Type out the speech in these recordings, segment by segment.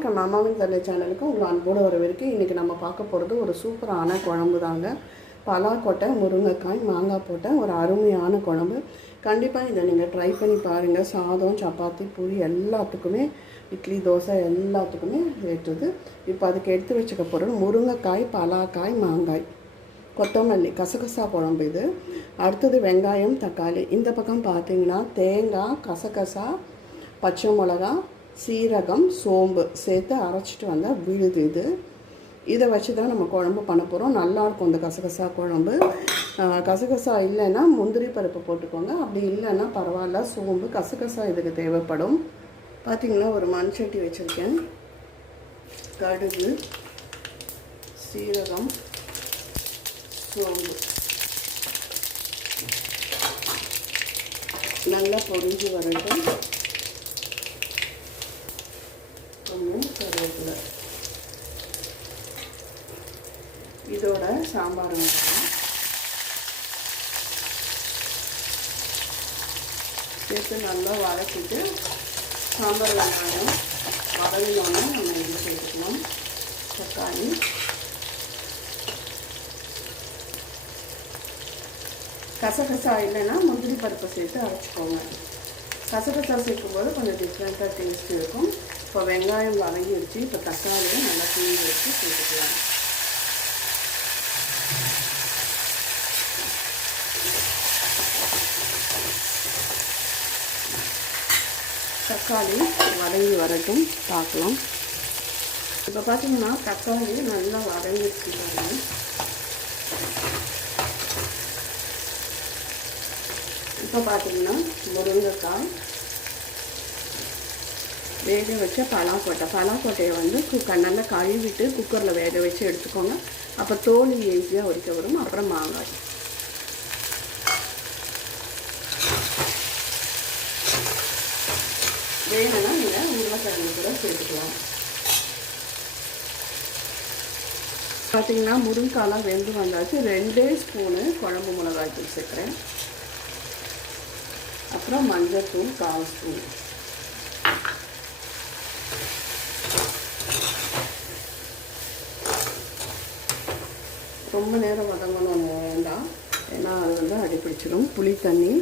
வணக்கம். மாமாவின் தலை சேனலுக்கு உங்கள் அன்போடு வரவேற்கு இன்றைக்கி நம்ம பார்க்க போகிறது ஒரு சூப்பரான குழம்பு தாங்க. பலாக்கொட்டை முருங்கைக்காய் மாங்காய் போட்டேன் ஒரு அருமையான குழம்பு. கண்டிப்பாக இதை நீங்கள் ட்ரை பண்ணி பாருங்கள் சாதம் சப்பாத்தி பூரி எல்லாத்துக்குமே இட்லி தோசை எல்லாத்துக்குமே ஏற்றுது. இப்போ அதுக்கு எடுத்து வச்சுக்க பொருள் முருங்கைக்காய் பலாக்காய் மாங்காய். கொத்தமல்லி கசகசா குழம்பு இது. அடுத்தது வெங்காயம் தக்காளி. இந்த பக்கம் பார்த்தீங்கன்னா தேங்காய் கசகசா பச்சை மிளகா சீரகம் சோம்பு சேர்த்து அரைச்சிட்டு வந்தால் விழுது இது. இதை வச்சு தான் நம்ம குழம்பு பண்ண போகிறோம் நல்லாயிருக்கும் இந்த கசகசா குழம்பு. கசகசா இல்லைன்னா முந்திரி பருப்பு போட்டுக்கோங்க. அப்படி இல்லைன்னா பரவாயில்ல சோம்பு கசகசா இதுக்கு தேவைப்படும். பார்த்தீங்கன்னா ஒரு மண் சட்டி வச்சுருக்கேன். கடுகு சீரகம் சோம்பு. நல்லா பொரிஞ்சு வரட்டும். கொஞ்சம் கருவேப்பிலை இதோட சாம்பார் வெங்காயம் சேர்த்து நல்லா வதக்கிட்டு சாம்பார் வெங்காயம் வதங்கினோன்னா நம்ம இது சேர்த்துக்கணும் தக்காளி. கசகசா இல்லைன்னா முந்திரி பருப்பை சேர்த்து அரைச்சிக்கோங்க. கசகசா சேர்க்கும்போது கொஞ்சம் டிஃப்ரெண்ட்டாக டேஸ்ட் இருக்கும். இப்போ வெங்காயம் வதங்கி வச்சு இப்போ தக்காளியை நல்லா தூவி வச்சு சேர்த்துக்கலாம். தக்காளி வதங்கி வரட்டும் பார்க்கலாம். இப்போ பார்த்தீங்கன்னா தக்காளி நல்லா வதங்கிடுச்சு பாருங்க. இப்போ பார்த்தீங்கன்னா முருங்கைக்காய் வேக வச்ச பலாக்கொட்டை. பலாக்கொட்டையை வந்து குக்க நல்லா கழுவிட்டு குக்கரில் வேக வச்சு எடுத்துக்கோங்க. அப்போ தோல் ஈஸியாக உரிக்க வரும். அப்புறம் மாங்காய். வேணும்னா நீங்கள் உருளைக்கிழங்கு கூட சேர்த்துக்கலாம். பார்த்தீங்கன்னா முருங்காலாம் வெந்து வந்தாச்சு. ரெண்டே ஸ்பூனு குழம்பு மிளகாய்த்தூள் சேர்க்குறேன். அப்புறம் மஞ்சள் தூள் கால் ஸ்பூன். ரொம்ப நேரம் வதங்கணும் வேண்டாம். ஏன்னா அது வந்து அடிப்பிடிச்சிடும் புளி தண்ணி.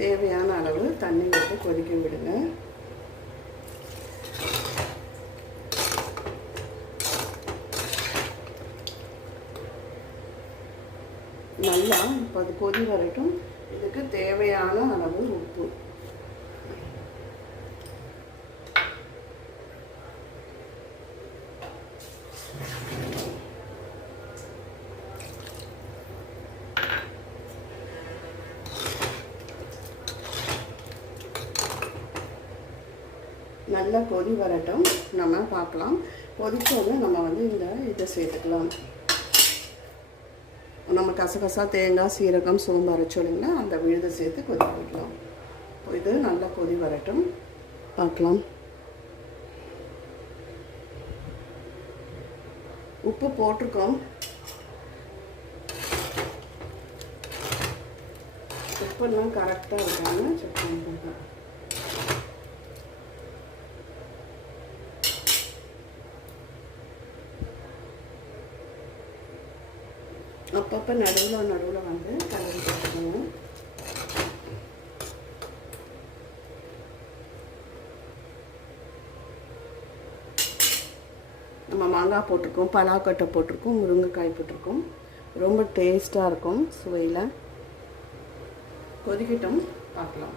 தேவையான அளவு தண்ணி விட்டு கொதிக்க விடுங்க. நல்லா இப்போ அது கொதி வரைக்கும் இதுக்கு தேவையான அளவு உப்பு. நல்லா கொதி வரட்டும். நம்ம பார்க்கலாம். கொதிச்சோன்னு நம்ம வந்து இந்த இதை சேர்த்துக்கலாம். நம்ம கசகசா தேங்காய் சீரகம் சோம்பு அரைச்சோம் அந்த விழுதை சேர்த்து கொதி வைக்கலாம் இது நல்லா கொதி வரட்டும். பார்க்கலாம். உப்பு போட்டிருக்கோம். உப்பெல்லாம் கரெக்டாக இருக்காங்க செக் பண்ணிக்கோங்க அப்பப்போ நடுவில் நடுவில் வந்து கலந்து போட்டுக்கணும் நம்ம மாங்காய் போட்டிருக்கோம் பலாக்கொட்டை போட்டிருக்கோம் முருங்கைக்காய் போட்டிருக்கோம். ரொம்ப டேஸ்ட்டாக இருக்கும் சுவையில். கொதிக்கட்டும் பார்க்கலாம்.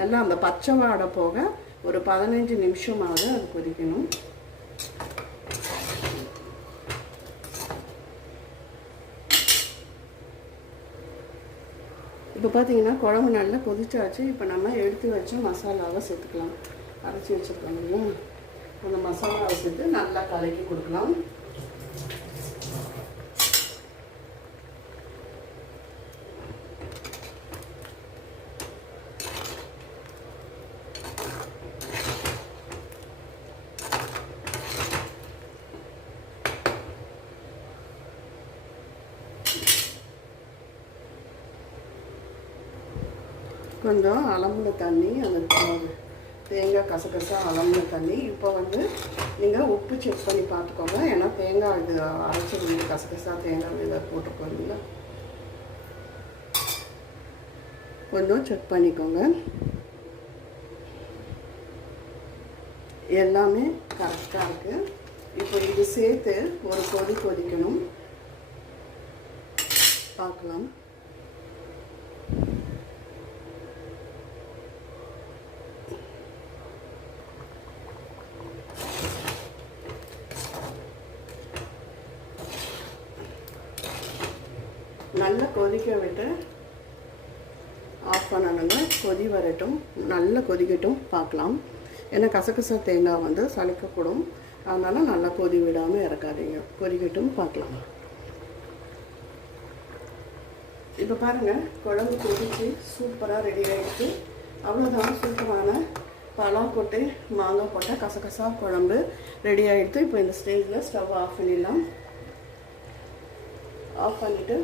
நல்லா அந்த பச்சை வாடை போக ஒரு பதினஞ்சு நிமிஷமாவது அது கொதிக்கணும். இப்போ பார்த்தீங்கன்னா குழம்பு நல்லா கொதிச்சாச்சு. இப்போ நம்ம எடுத்து வச்ச மசாலாவை சேர்த்துக்கலாம். அரைச்சி வச்சுருக்கோம் இல்லையா? அந்த மசாலாவை சேர்த்து நல்லா கலக்கி கொடுக்கலாம். கொஞ்சம் அலம்புன தண்ணி அந்த தேங்காய் கசகசா அலம்புன தண்ணி. இப்போ வந்து நீங்கள் உப்பு செக் பண்ணி பார்த்துக்கோங்க. ஏன்னா தேங்காய் இது அரைச்சி கசகசா தேங்காய் இதை போட்டு போகிறீங்களா கொஞ்சம் செக் பண்ணிக்கோங்க. எல்லாமே கரெக்டாக இருக்குது இப்போ இது சேர்த்து ஒரு கொதி கொதிக்கணும். பார்க்கலாம். நல்லா கொதிக்க விட்டு ஆஃப் பண்ணணுங்க. கொதி வரட்டும். நல்லா கொதிக்கட்டும். பார்க்கலாம். ஏன்னா கசகச தேங்காய் வந்து சளிக்கக்கூடும். அதனால் நல்லா கொதி விடாமல் இறக்காதீங்க. கொதிக்கட்டும். பார்க்கலாம். இப்போ பாருங்கள் குழம்பு கொதிச்சு சூப்பராக ரெடி ஆகிடுச்சு அவ்வளோதான் சூப்பரான பழம் போட்டு மாங்காய் போட்ட கசகசா குழம்பு ரெடி ஆகிடுது இப்போ இந்த ஸ்டேஜில் ஸ்டவ் ஆஃப் பண்ணிடலாம். ஆஃப் பண்ணிவிட்டு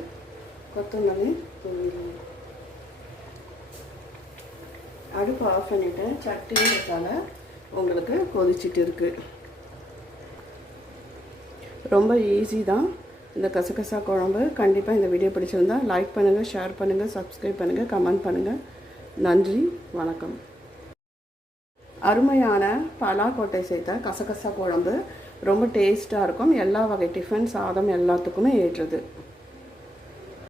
கொத்தமல்லி தூவிடலாம் அடுப்பு ஆஃப் பண்ணிவிட்டேன் சட்டின்றதால உங்களுக்கு கொதிச்சிட்டு இருக்குது ரொம்ப ஈஸி தான். இந்த கசகசா குழம்பு. கண்டிப்பாக இந்த வீடியோ பிடிச்சிருந்தா லைக் பண்ணுங்கள் ஷேர் பண்ணுங்கள் சப்ஸ்கிரைப் பண்ணுங்கள் கமெண்ட் பண்ணுங்கள் நன்றி வணக்கம். அருமையான பலாக்கோட்டை சேர்த்த கசகசா குழம்பு. ரொம்ப டேஸ்ட்டாக இருக்கும். எல்லா வகை டிஃபன் சாதம் எல்லாத்துக்குமே ஏற்றது.